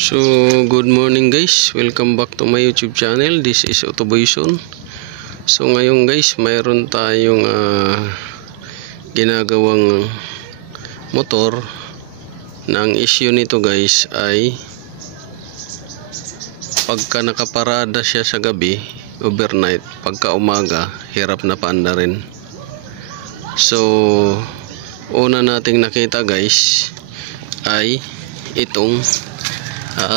So, good morning guys. Welcome back to my YouTube channel. This is Autoboyson. So, ngayon guys, mayroon tayong ginagawang motor. Na ang issue nito guys ay pagka nakaparada siya sa gabi, overnight, pagka umaga, hirap na paanda rin. So, una nating nakita guys ay itong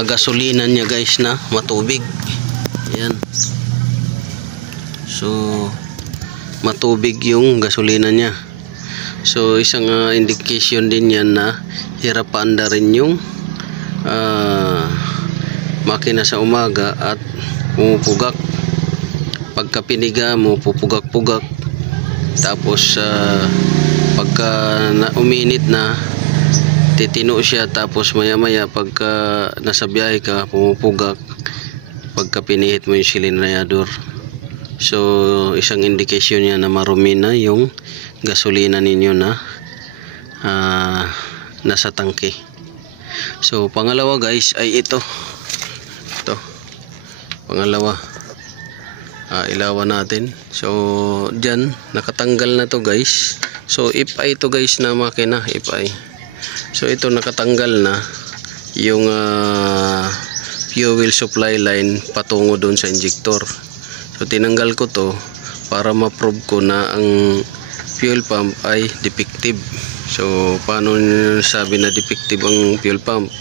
gasolina niya guys na matubig. Ayan. So matubig yung gasolina niya. So isang indication din yan na hirap paanda rin yung makina sa umaga at pumupugak. Pagka piniga mo, pupugak-pugak. Tapos pagka uminit na, titino siya, tapos maya maya pagka nasa biyahe ka, pumupugak pagka pinihit mo yung silindrayador. So isang indication niya na marumi na yung gasolina ninyo na nasa tangke. So pangalawa guys ay ito pangalawa, ilawan natin. So dyan nakatanggal na to guys. So if ay to guys na makina, if ay, so ito nakatanggal na yung fuel supply line patungo doon sa injector. So tinanggal ko to para ma-prove ko na ang fuel pump ay defective. So paano sabi na defective ang fuel pump?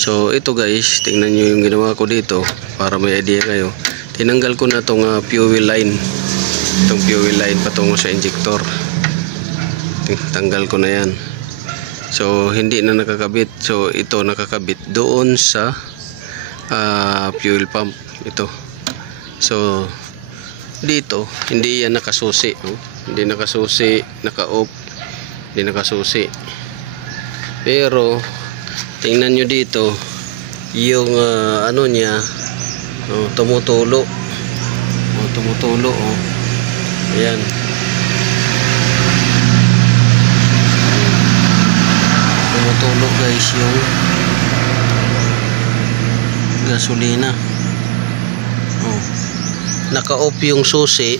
So ito guys, tingnan nyo yung ginawa ko dito para may idea kayo. Tinanggal ko na tong fuel line, itong fuel line patungo sa injector. Tanggal ko na yan. So hindi na nakakabit. So ito nakakabit doon sa fuel pump ito. So dito hindi yan nakasusi, hindi nakasusi, naka-off, hindi nakasusi. Pero tingnan nyo dito yung ano niya, tumutulo. Tumutulo. Ayan. Tulog guys yung gasolina. Naka-off yung susi,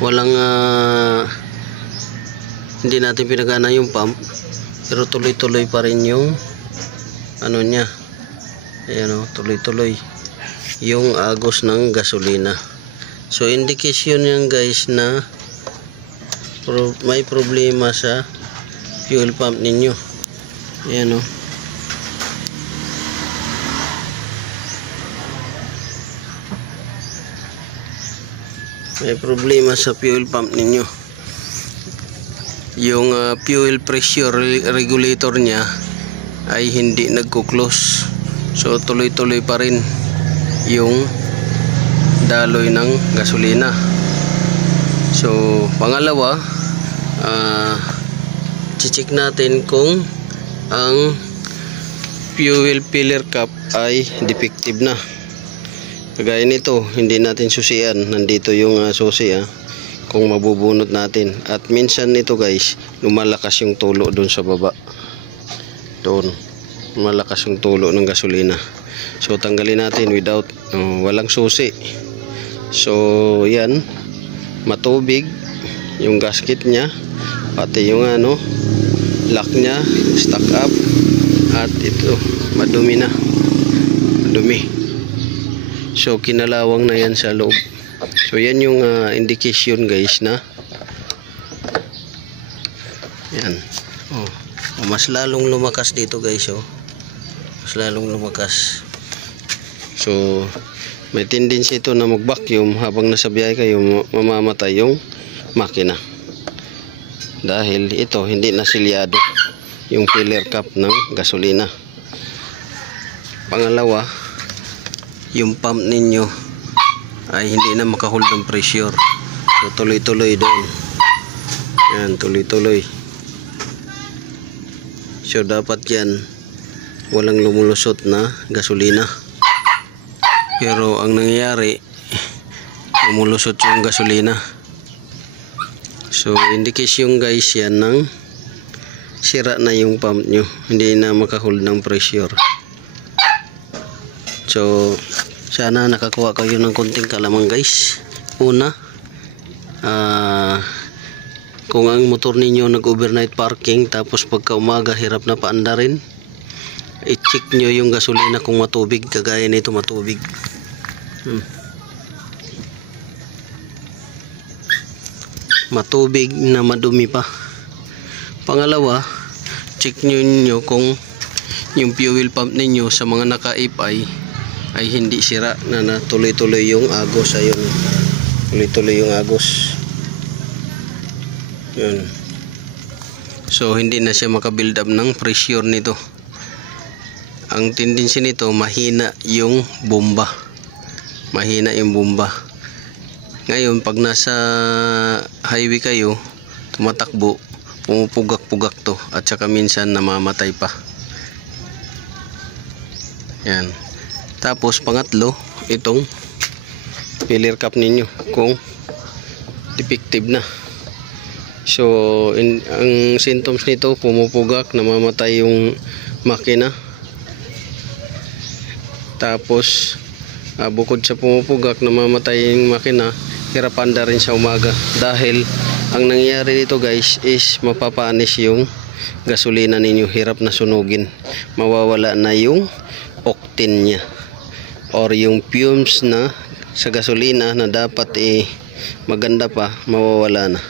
walang hindi natin pinagana yung pump, pero tuloy-tuloy pa rin yung ano niya. Ayan, tuloy-tuloy yung agos ng gasolina. So indication yan guys na may problema sa fuel pump ninyo. Ayan o. May problema sa fuel pump ninyo. Yung fuel pressure regulator niya ay hindi nagko-close. So tuloy-tuloy pa rin yung daloy ng gasolina. So pangalawa, check natin kung ang fuel filler cap ay defective na. Kagaya nito, hindi natin susian. Nandito yung susi kung mabubunot natin. At minsan nito guys, lumalakas yung tulo doon sa baba. Doon, lumalakas yung tulo ng gasolina. So tanggalin natin without walang susi. So yan, matubig yung gasket nya, pati yung lock nya stuck up, at ito madumi na, madumi. So kinalawang na yan sa loob. So yan yung indication guys na yan. Mas lalong lumakas dito guys. Mas lalong lumakas. So may tendency ito na mag-vacuum habang nasa biyahe kayo, mamamatay yung makina. Dahil ito hindi nasilyado yung filler cap ng gasolina. Pangalawa, yung pump ninyo ay hindi na makahold ng pressure. So tuloy-tuloy doon. Yan, tuloy-tuloy. So dapat yan walang lumulusot na gasolina. Pero ang nangyayari, lumulusot yung gasolina. So indication guys yan ng sira na yung pump nyo, hindi na makahold ng pressure. So sana nakakuha kayo ng konting kaalaman guys. Una, kung ang motor ninyo nag-overnight parking tapos pagka umaga hirap na paandarin, i-check nyo yung gasolina kung matubig, kagaya nito matubig. Matubig na madumi pa. Pangalawa, check nyo kung yung fuel pump ninyo sa mga naka-FI ay hindi sira na tuloy-tuloy yung agos. Ayun, tuloy-tuloy yung agos. Yun. So hindi na siya maka-build up ng pressure nito. Ang tendency nito, mahina yung bomba. Mahina yung bomba. Ngayon, pag nasa highway kayo, tumatakbo, pumupugak-pugak to. At saka minsan namamatay pa. Yan. Tapos, pangatlo, itong filler cap ninyo. Kung defective na. So, ang symptoms nito, pumupugak, namamatay yung makina. Tapos, bukod sa pumupugak, namamatay yung makina, hirap anda rin sa umaga. Dahil, ang nangyayari dito guys is mapapanis yung gasolina ninyo. Hirap na sunugin. Mawawala na yung octane nya. Or yung fumes na sa gasolina na dapat maganda pa, mawawala na.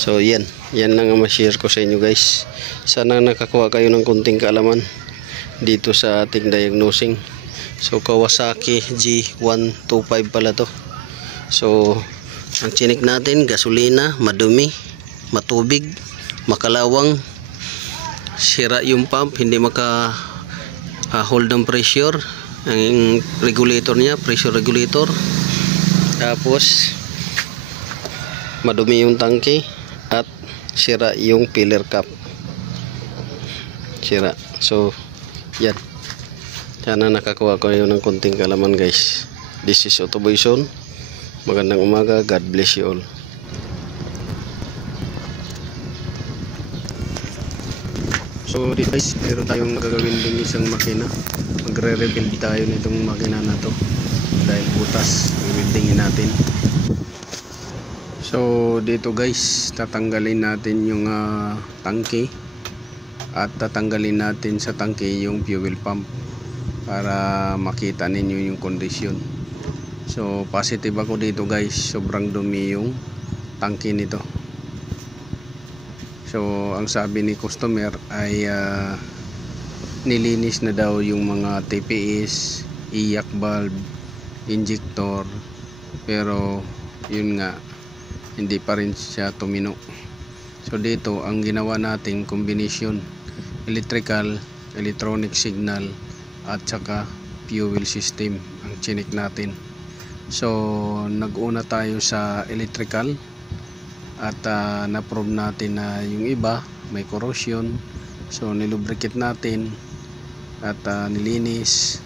So yan lang ang ma-share ko sa inyo guys. Sana nakakuha kayo ng konting kaalaman dito sa ating diagnosing. So Kawasaki G125 pala to. So ang chinik natin, gasolina, madumi, matubig, makalawang, sira yung pump, hindi maka hold ng pressure, ang regulator niya, pressure regulator. Tapos madumi yung tangke at sira yung filler cap. Sira. So yan. Sana nakakuha kayo ng konting kaalaman guys. This is Autoboyson. Magandang umaga. God bless you all. So dito guys, meron tayong gagawin din isang makina. Magre-rebuild tayo nitong makina na to. Dahil butas, i-weldingin natin. So dito guys, tatanggalin natin yung tangke. At tatanggalin natin sa tangke yung fuel pump. Para makita ninyo yung kondisyon. So positive ako dito guys, sobrang dumi yung tangke nito. So ang sabi ni customer ay nilinis na daw yung mga TPS, iyak valve, injector, pero yun nga, hindi pa rin siya tumino. So dito ang ginawa nating combination, electrical, electronic signal at saka fuel system ang chinik natin. So nag-una tayo sa electrical at na-prove natin na yung iba may corrosion. So nilubricate natin at nilinis.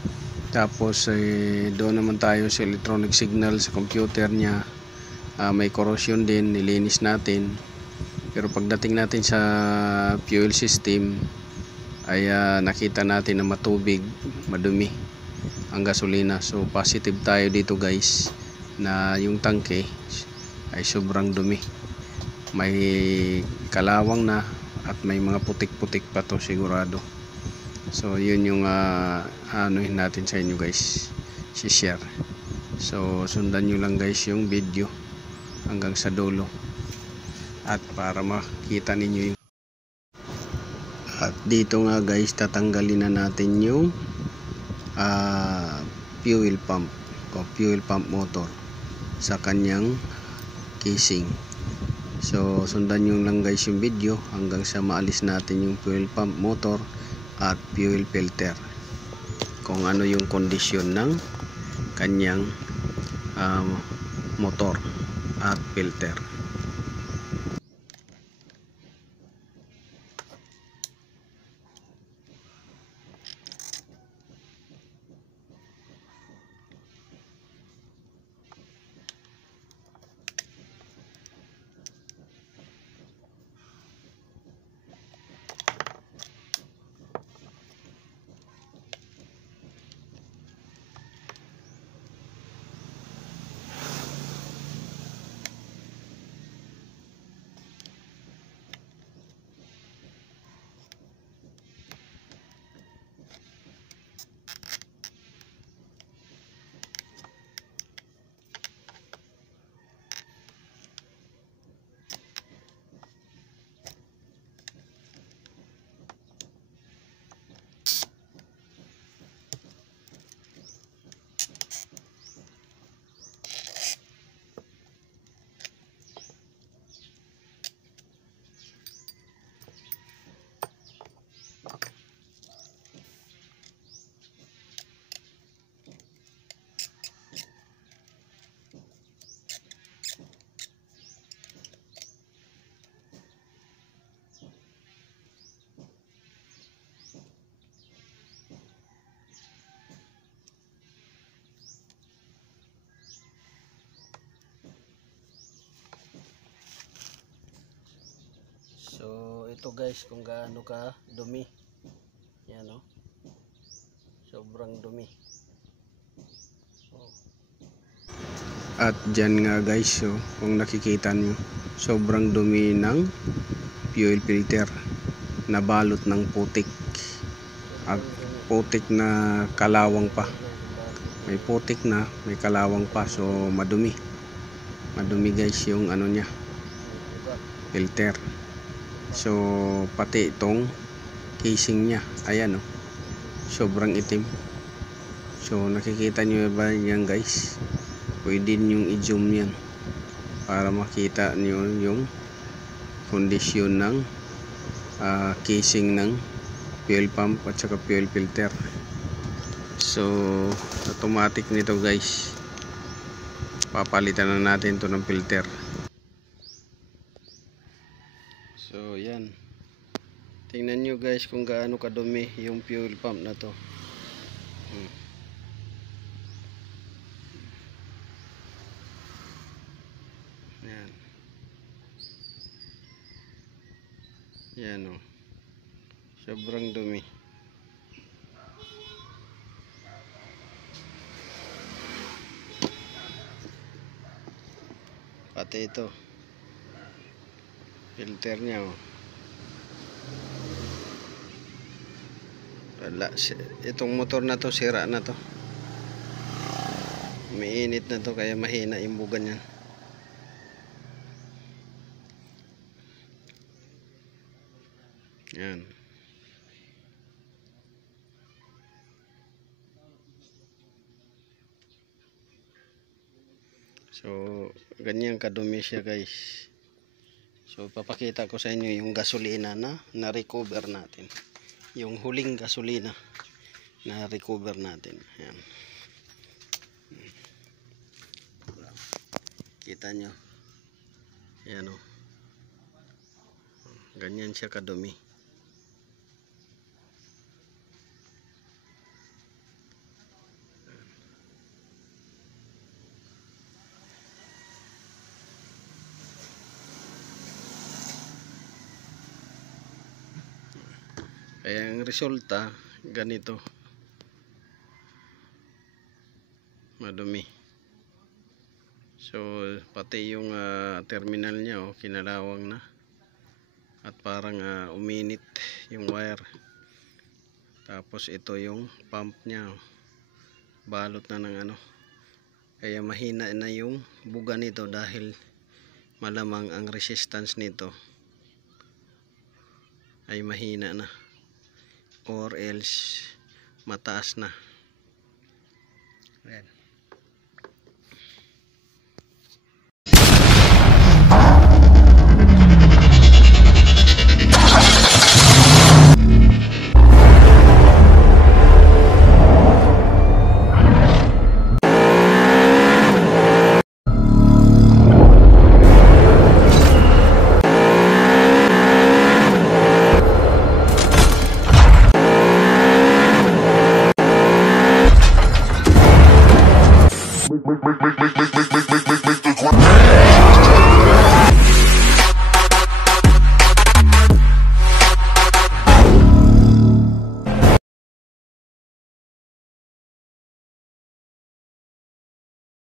Tapos doon naman tayo sa electronic signal sa computer niya, may corrosion din, nilinis natin. Pero pagdating natin sa fuel system ay nakita natin na matubig, madumi ang gasolina. So positive tayo dito guys na yung tangke ay sobrang dumi, may kalawang na at may mga putik-putik pa to sigurado. So yun yung anuhin natin sa inyo guys, si-share. So sundan nyo lang guys yung video hanggang sa dulo at para makita ninyo yung. At dito nga guys, tatanggalin na natin yung fuel pump o fuel pump motor sa kanyang casing. So sundan nyo lang guys yung video hanggang sa maalis natin yung fuel pump motor at fuel filter, kung ano yung kondisyon ng kanyang motor at filter. nito guys kung gaano ka dumi. Yan o. Sobrang dumi. At dyan nga guys, so, kung nakikita nyo, sobrang dumi ng fuel filter. Nabalot ng putik. At putik na kalawang pa. May putik na, may kalawang pa. So madumi. Madumi guys yung ano niya, filter. So pati itong casing niya, ayan o, sobrang itim. So nakikita nyo ba yan guys? Pwede nyong i-zoom yan para makita nyo yung kondisyon ng casing ng fuel pump at saka fuel filter. So automatic nito guys, papalitan na natin to ng filter. So yan, tingnan nyo guys kung gaano kadumi yung fuel pump na to. Yan. Yan o. Sobrang dumi. Pati ito. Filter niya o. Wala. Itong motor na to, sira na to. Umiinit na to kaya mahina yung bugan yan. Yan. So ganyan kadumi siya guys. So papakita ko sa inyo yung gasolina na na-recover natin. Yung huling gasolina na recover natin. Yan. Kita nyo. Yan o. Ganyan siya kadumi. Kaya ang resulta ganito, madumi. So pati yung terminal niya kinalawang na at parang uminit yung wire. Tapos ito yung pump niya, balot na ng ano, kaya mahina na yung buga nito dahil malamang ang resistance nito ay mahina na or else mataas na. Ayan. Make